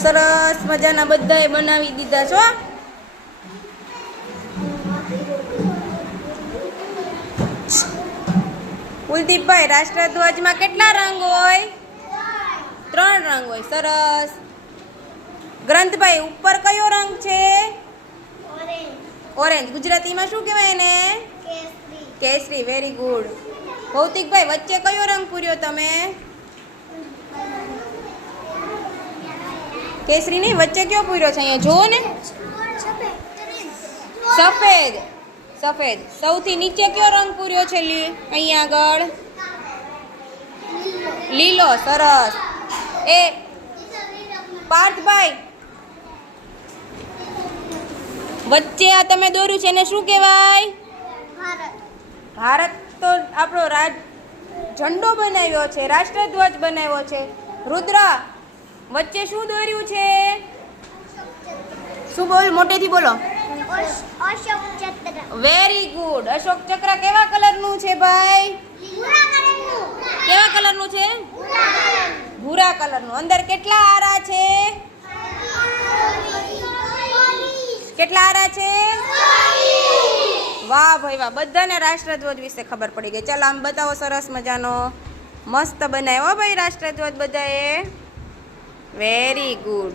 સરસ મજાના બધાએ બનાવી દીધા છો. કુલદીપભાઈ, રાષ્ટ્રધ્વજમાં કેટલા રંગ હોય? 3 રંગ હોય. સરસ. ગ્રંથભાઈ, ઉપર કયો રંગ છે? ઓરેન્જ. ગુજરાતીમાં શું કહેવાય એને? કેસરી. Very good. ભૌતિકભાઈ, વચ્ચે કયો રંગ પૂર્યો તમે? કેસરી નહીં, વચ્ચે કયો પૂર્યો છે? અહીંયા જુઓ ને. સફેદ. સફેદ. સૌથી નીચે કયો રંગ પૂર્યો છે? અહીંયા આગળ લીલો. સરસ. એ પાર્થભાઈ, વચ્ચે આ તમે દોર્યું છે એને શું કહેવાય? ભારત તો આપણો ઝંડો બનાવ્યો છે, રાષ્ટ્રધ્વજ બનાવ્યો છે. રુદ્ર, વચ્ચે શું દોર્યું છે? શું બોલ? મોટેથી બોલો. અશોક ચક્ર. Very good. અશોક ચક્ર કેવા કલરનું છે ભાઈ? કેવા કલરનું છે? ભૂરા કલરનું. અંદર કેટલા આરા છે? કેટલા આરા છે? વાહ ભાઈ વાહ, બધાને રાષ્ટ્રધ્વજ વિશે ખબર પડી ગઈ. ચાલો આમ બતાવો. સરસ મજાનો મસ્ત બનાવ્યો ભાઈ રાષ્ટ્રધ્વજ બધાએ. Very good.